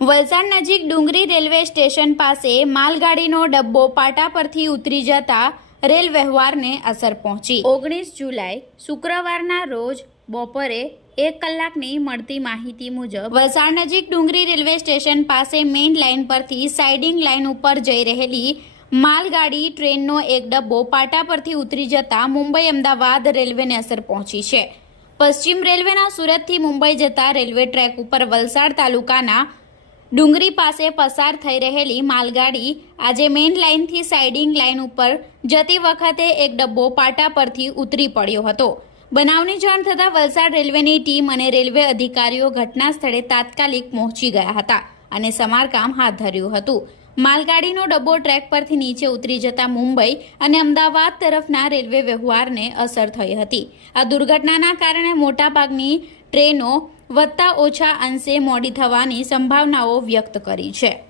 વલસાડ નજીક Dungri railway station પાસે માલગાડીનો ડબ્બો પાટા પરથી ઉતરી જતા રેલ વ્યવહારને અસર પહોંચી. ઓગણીસ જુલાઈ શુક્રવારના રોજ બપોરે એક કલાકની મળતી માહિતી મુજબ વલસાડ નજીક ડુંગરી રેલવે સ્ટેશન પાસે મેઇન લાઇન પરથી સાઇડિંગ લાઇન ઉપર જઈ રહેલી માલગાડી ટ્રેનનો એક ડબ્બો પાટા પરથી ઉતરી જતા મુંબઈ અમદાવાદ રેલવેને અસર પહોંચી છે. પશ્ચિમ રેલવેના સુરતથી મુંબઈ જતા રેલવે ટ્રેક ઉપર વલસાડ તાલુકાના ડુંગરી પાસે પસાર થઈ રહેલી માલગાડી આજે મેઇન લાઇનથી સાઇડિંગ લાઇન ઉપર જતી વખતે એક ડબ્બો પાટા પરથી ઉતરી પડ્યો હતો. બનાવની જાણ થતાં વલસાડ રેલવેની ટીમ અને રેલવે અધિકારીઓ ઘટના સ્થળે તાત્કાલિક પહોંચી ગયા હતા અને સમારકામ હાથ ધર્યું હતું. માલગાડીનો ડબ્બો ટ્રેક પરથી નીચે ઉતરી જતા મુંબઈ અને અમદાવાદ તરફના રેલવે વ્યવહારને અસર થઈ હતી. આ દુર્ઘટનાના કારણે મોટાભાગની ટ્રેનો વત્તા ઓછા અંશે મોડી થવાની સંભાવનાઓ વ્યક્ત કરી છે.